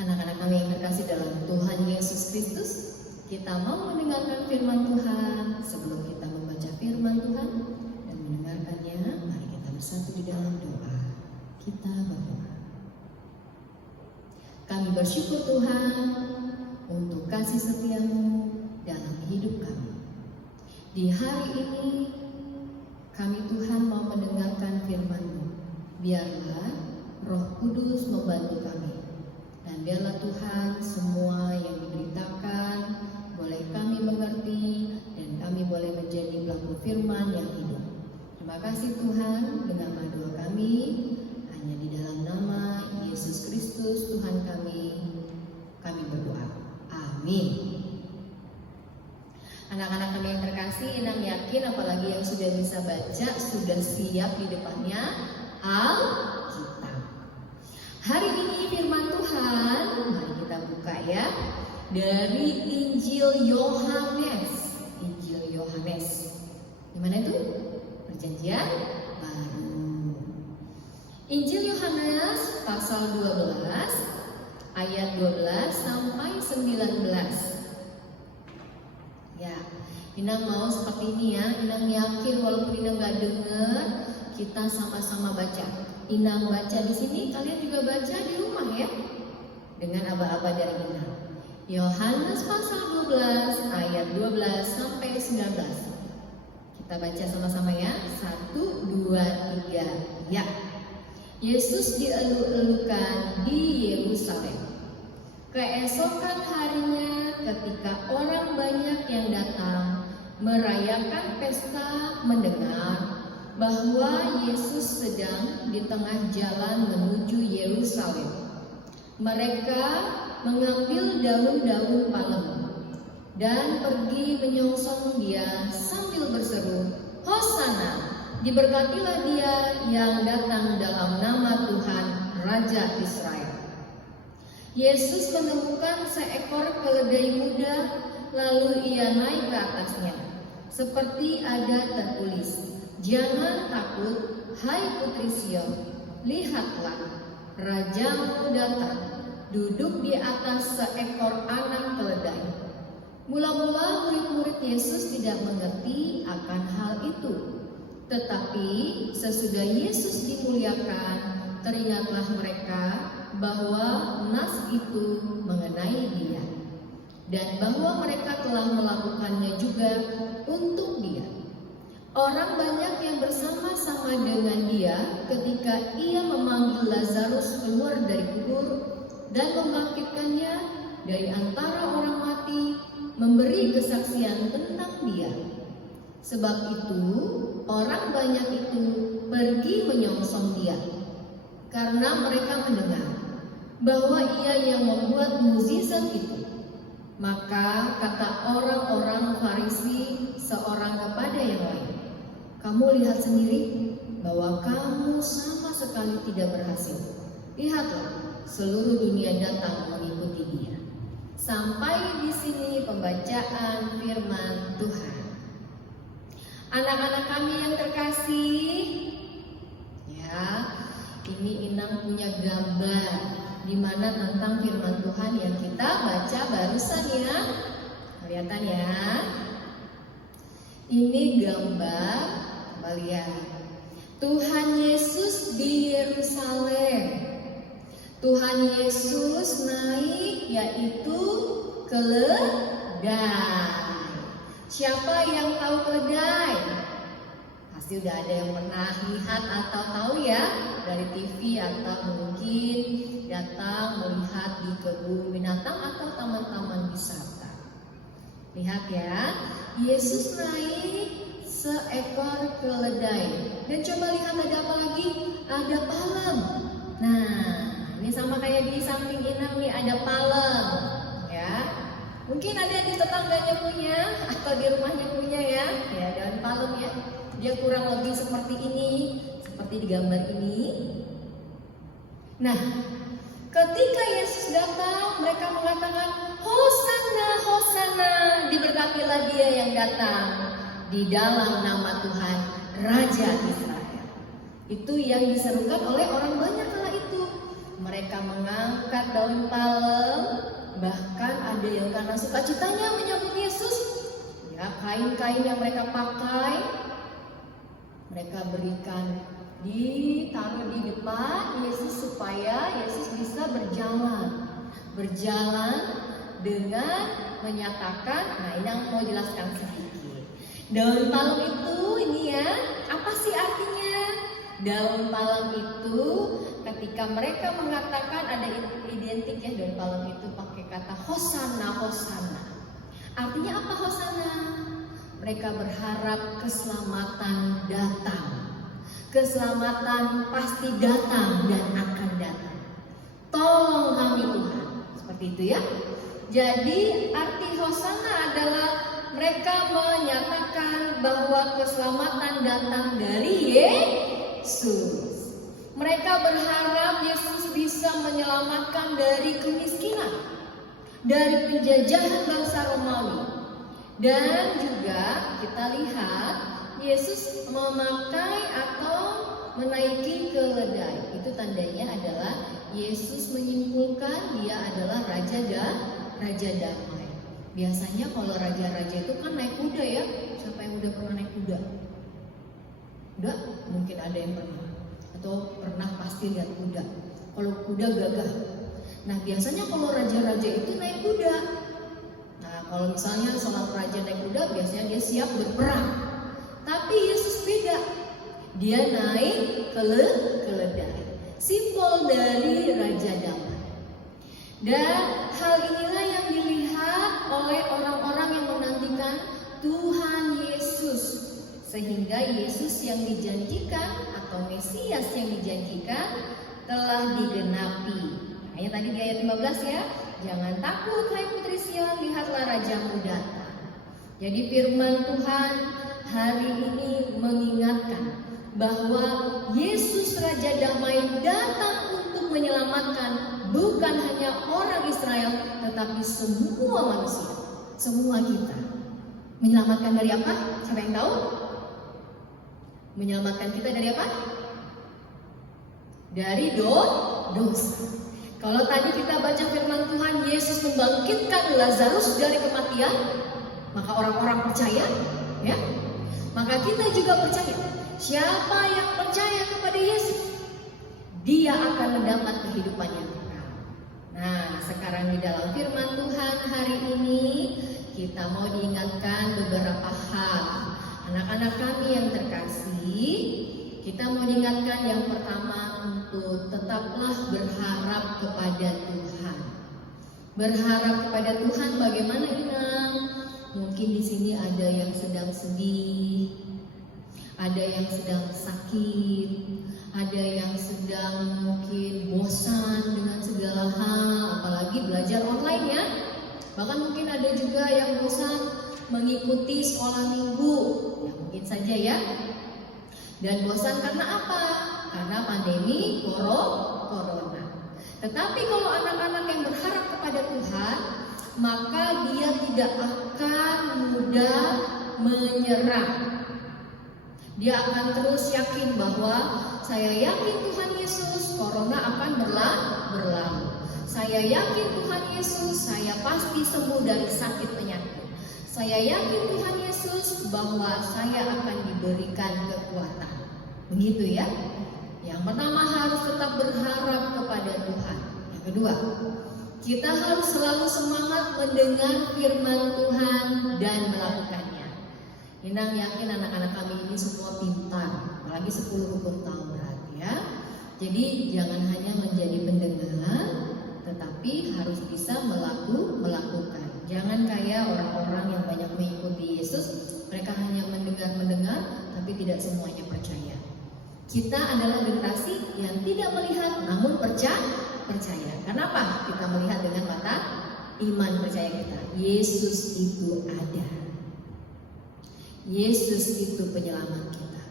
Anak-anak kami yang terkasih dalam Tuhan Yesus Kristus, kita mau mendengarkan firman Tuhan. Sebelum kita membaca firman Tuhan dan mendengarkannya, mari kita bersatu di dalam doa. Kita berdoa. Kami bersyukur Tuhan untuk kasih setia-Mu dalam hidup kami. Di hari ini, kami Tuhan mau mendengarkan firman-Mu. Biarlah Roh Kudus membantu kami. Dan biarlah Tuhan semua yang diberitakan boleh kami mengerti dan kami boleh menjadi pelaku firman yang hidup. Terima kasih Tuhan, dengarlah doa kami hanya di dalam nama Yesus Kristus Tuhan kami berdoa. Amin. Anak-anak kami yang terkasih, Inam yakin apalagi yang sudah bisa baca sudah siap di depannya Alkitab. Hari ini firman Tuhan, mari kita buka ya, dari Injil Yohanes. Injil Yohanes. Gimana itu? Perjanjian Baru. Injil Yohanes pasal 12 ayat 12 sampai 19. Ya, Inang mau seperti ini ya. Inang yakin walaupun Inang gak dengar, kita sama-sama baca. Inang baca di sini, kalian juga baca di rumah ya, dengan aba-aba dari Inang. Yohanes pasal 12 ayat 12 sampai 19. Kita baca sama-sama ya. 1, 2, 3. Ya. Yesus dielu-elukan di Yerusalem. Keesokan harinya, ketika orang banyak yang datang merayakan pesta, mendengar bahwa Yesus sedang di tengah jalan menuju Yerusalem. Mereka mengambil daun-daun palem dan pergi menyongsong Dia sambil berseru, "Hosana, diberkatilah Dia yang datang dalam nama Tuhan, Raja Israel." Yesus menemukan seekor keledai muda, lalu Ia naik ke atasnya. Seperti ada tertulis, "Jangan takut, hai putri Sion, lihatlah, Rajamu datang, duduk di atas seekor anak keledai." Mula-mula murid-murid Yesus tidak mengerti akan hal itu. Tetapi sesudah Yesus dimuliakan, teringatlah mereka bahwa nas itu mengenai Dia, dan bahwa mereka telah melakukannya juga untuk Dia. Orang banyak yang bersama-sama dengan Dia ketika Ia memanggil Lazarus keluar dari kubur dan membangkitkannya dari antara orang mati, memberi kesaksian tentang Dia. Sebab itu, orang banyak itu pergi menyongsong Dia, karena mereka mendengar bahwa Ia yang membuat mukjizat itu. Maka kata orang-orang Farisi seorang kepada yang lain, "Kamu lihat sendiri bahwa kamu sama sekali tidak berhasil. Lihatlah, seluruh dunia datang mengikuti Dia." Sampai di sini pembacaan firman Tuhan. Anak-anak kami yang terkasih, ya, ini Inang punya gambar di mana tentang firman Tuhan yang kita baca barusan ya. Kelihatan ya? Ini gambar, coba lihat. Tuhan Yesus di Yerusalem. Tuhan Yesus naik yaitu keledai. Siapa yang tahu keledai? Pasti udah ada yang pernah lihat atau tahu ya dari TV atau mungkin datang melihat di kebun binatang atau taman-taman wisata. Lihat ya, Yesus naik seekor keledai. Dan coba lihat ada apa lagi? Ada palem. Nah, ini sama kayak di samping Inang nih, ada palem ya. Mungkin ada di tetangganya punya atau di rumahnya punya ya. Ya, daun palem ya. Dia kurang lebih seperti ini, seperti di gambar ini. Nah, ketika Yesus datang, mereka mengatakan, "Hosana, Hosana, diberkatilah Dia yang datang di dalam nama Tuhan, Raja Israel." Itu yang diserukan oleh orang banyak kala itu. Mereka mengangkat angkat daun palem, bahkan ada yang karena sukacitanya menyambut Yesus, ya kain-kain yang mereka pakai, mereka berikan, ditaruh di depan Yesus supaya Yesus bisa berjalan dengan menyatakan, nah ini yang mau jelaskan sedikit. Daun palem itu ini ya, apa sih artinya? Daun palem itu ketika mereka mengatakan, ada identik ya daun palem itu pakai kata Hosana, Hosana. Artinya apa Hosana? Mereka berharap keselamatan datang. Keselamatan pasti datang dan akan datang. Tolong kami Tuhan. Seperti itu ya. Jadi arti Hosana adalah mereka menyatakan bahwa keselamatan datang dari Yesus. Mereka berharap Yesus bisa menyelamatkan dari kemiskinan, dari penjajahan bangsa Romawi. Dan juga kita lihat Yesus memakai atau menaiki keledai. Itu tandanya adalah Yesus menyimpulkan dia adalah Raja Damai. Biasanya kalau raja-raja itu kan naik kuda ya. Siapa yang udah pernah naik kuda? Udah? Mungkin ada yang pernah. Atau pernah pasti lihat kuda. Kalau kuda gagah. Nah biasanya kalau raja-raja itu naik kuda. Nah kalau misalnya seorang raja naik kuda, biasanya dia siap berperang. Tapi Yesus beda. Dia naik keledai. Simbol dari Raja Damai. Dan hal inilah yang dilihat oleh orang-orang yang menantikan Tuhan Yesus. Sehingga Yesus yang dijanjikan atau Mesias yang dijanjikan telah digenapi. Makanya tadi di ayat 15 ya, jangan takut hai putri Sion, lihatlah rajamu datang. Jadi firman Tuhan hari ini mengingatkan bahwa Yesus Raja Damai datang untuk menyelamatkan bukan hanya orang Israel, tetapi semua manusia, semua kita. Menyelamatkan dari apa? Siapa yang tahu? Menyelamatkan kita dari apa? Dari dosa. Kalau tadi kita baca firman Tuhan, Yesus membangkitkan Lazarus dari kematian, maka orang-orang percaya, ya. Maka kita juga percaya. Siapa yang percaya kepada Yesus, dia akan mendapat kehidupan yang kekal. Nah, sekarang di dalam firman Tuhan hari ini kita mau diingatkan beberapa hal. Anak-anak kami yang terkasih, kita mau diingatkan yang pertama untuk tetaplah berharap kepada Tuhan. Berharap kepada Tuhan bagaimana Inang? Mungkin di sini ada yang sedang sedih, ada yang sedang sakit, ada yang sedang mungkin bosan dengan segala hal, apalagi belajar online ya. Bahkan mungkin ada juga yang bosan mengikuti sekolah minggu, ya mungkin saja ya. Dan bosan karena apa? Karena pandemi corona. Tetapi kalau anak-anak yang berharap kepada Tuhan, maka dia tidak akan mudah menyerah. Dia akan terus yakin bahwa saya yakin Tuhan Yesus, corona akan berlalu. Saya yakin Tuhan Yesus, saya pasti sembuh dari sakit penyakit. Saya yakin Tuhan Yesus bahwa saya akan diberikan kekuatan. Begitu ya. Yang pertama harus tetap berharap kepada Tuhan. Yang kedua, kita harus selalu semangat mendengar firman Tuhan dan melakukannya. Inang yakin anak-anak kami ini semua pintar, apalagi 10 rukun Taurat ya. Jadi jangan hanya menjadi pendengar, tetapi harus bisa melakukan. Jangan kayak orang-orang yang banyak mengikuti Yesus, mereka hanya mendengar, tapi tidak semuanya percaya. Kita adalah generasi yang tidak melihat namun percaya. Kenapa? Kita melihat dengan mata iman percaya kita. Yesus itu ada. Yesus itu penyelamat kita.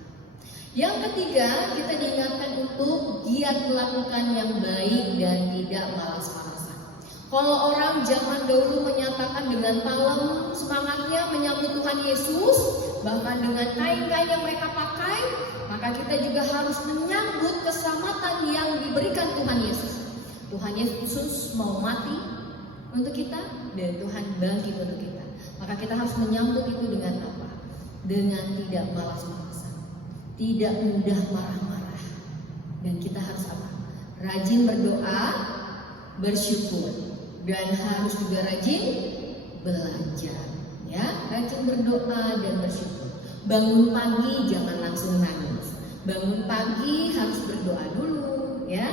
Yang ketiga, kita diingatkan untuk giat melakukan yang baik dan tidak malas-malasan. Kalau orang zaman dahulu menyatakan dengan palem semangatnya menyambut Tuhan Yesus, bahkan dengan kain-kain yang mereka pakai, maka kita juga harus menyambut keselamatan yang diberikan Tuhan Yesus. Tuhan Yesus mau mati untuk kita dan Tuhan bangkit untuk kita. Maka kita harus menyambut itu dengan apa? Dengan tidak malas-malasan, tidak mudah marah-marah. Dan kita harus apa? Rajin berdoa, bersyukur, dan harus juga rajin belajar. Ya, rajin berdoa dan bersyukur. Bangun pagi jangan langsung nangis. Bangun pagi harus berdoa dulu, ya.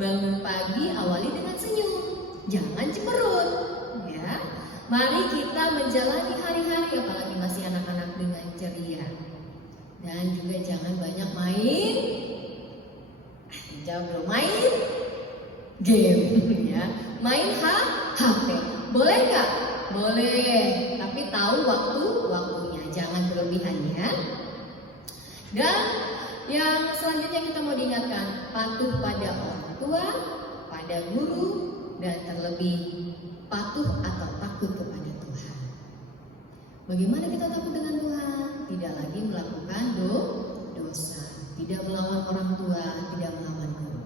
Bangun pagi awali dengan senyum, jangan cemberut, ya. Mari kita menjalani hari-hari apalagi masih anak-anak dengan ceria. Dan juga jangan banyak main game, ya. Main HP. Boleh nggak? Boleh, tapi tahu waktunya, jangan berlebihan, ya. Dan yang selanjutnya kita mau diingatkan, patuh pada orang tua, pada guru, dan terlebih patuh atau takut kepada Tuhan. Bagaimana kita takut dengan Tuhan? Tidak lagi melakukan dosa, tidak melawan orang tua, tidak melawan guru.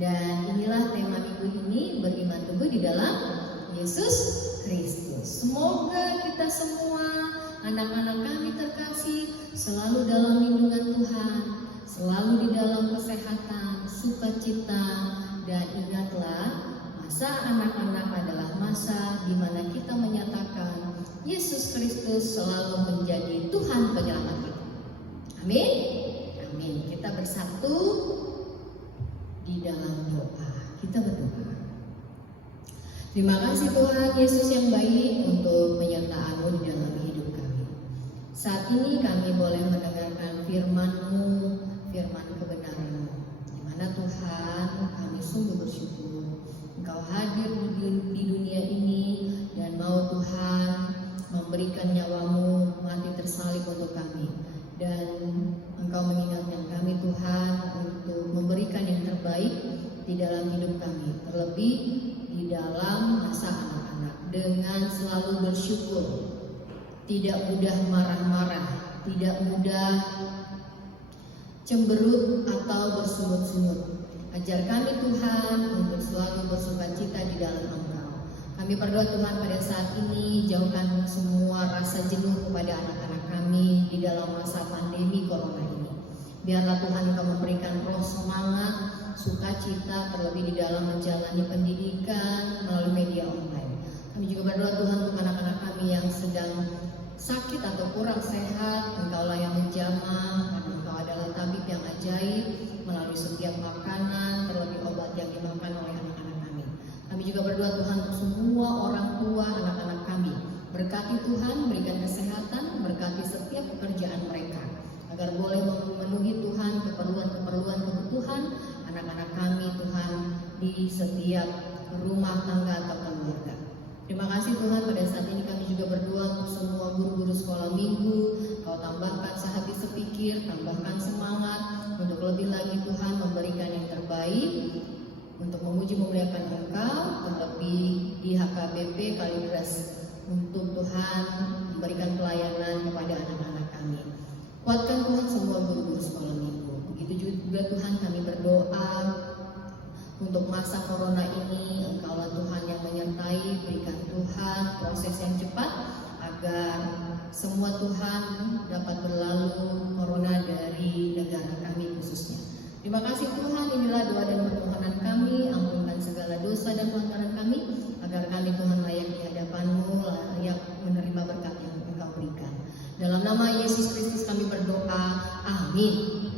Dan inilah tema minggu ini, beriman teguh di dalam Yesus Kristus. Semoga kita semua, anak-anak kami terkasih, selalu dalam lindungan Tuhan, selalu di dalam kesehatan, sukacita, dan ingatlah, masa anak-anak adalah masa di mana kita menyatakan Yesus Kristus selalu menjadi Tuhan penyelamat kita. Amin. Amin. Kita bersatu di dalam doa. Kita berdoa. Terima kasih Tuhan Yesus yang baik untuk penyertaan-Mu di dalam hidup kami. Saat ini kami boleh mendengarkan firman-Mu, firman kebenaran-Mu, di mana Tuhan kami sungguh bersyukur Engkau hadir di dunia ini dan mau Tuhan memberikan nyawa-Mu mati tersalib untuk kami. Dan Engkau mengingatkan kami Tuhan untuk memberikan yang terbaik di dalam hidup kami, terlebih di dalam masa anak-anak, dengan selalu bersyukur, tidak mudah marah-marah, tidak mudah cemberut atau bersungut-sungut. Ajar kami Tuhan untuk selalu bersukacita di dalam Engkau. Kami berdoa Tuhan pada saat ini, jauhkan semua rasa jenuh kepada anak-anak kami di dalam masa pandemi corona ini. Biarlah Tuhan Engkau memberikan roh semangat, sukacita, terlebih di dalam menjalani pendidikan melalui media online. Kami juga berdoa Tuhan untuk anak-anak kami yang sedang sakit atau kurang sehat, Engkaulah yang menjamah, karena Engkau adalah tabib yang ajaib melalui setiap makanan, terlebih obat yang dimakan oleh anak-anak kami. Kami juga berdoa Tuhan untuk semua orang tua anak-anak kami. Berkati Tuhan, berikan kesehatan, berkati setiap pekerjaan mereka, agar boleh memenuhi Tuhan keperluan kebutuhan anak-anak kami Tuhan di setiap rumah tangga atau keluarga. Terima kasih Tuhan, pada saat ini kami juga berdoa untuk semua guru-guru sekolah minggu. Kau tambahkan sehati sepikir, tambahkan semangat untuk lebih lagi Tuhan memberikan yang terbaik untuk memuji memuliakan Engkau, terlebih di HKBP Kalideres, untuk Tuhan memberikan pelayanan kepada anak-anak kami. Kuatkan Tuhan semua guru-guru sekolah minggu. Begitu juga Tuhan kami berdoa untuk masa corona ini, Engkaulah Tuhan yang menyertai, berikan Tuhan proses yang cepat agar semua Tuhan dapat berlalu corona dari negara kami khususnya. Terima kasih Tuhan, inilah doa dan permohonan kami, ampunkan segala dosa dan pelanggaran kami, agar kami Tuhan layak di hadapan-Mu, layak menerima berkat yang Engkau berikan. Dalam nama Yesus Kristus kami berdoa, amin.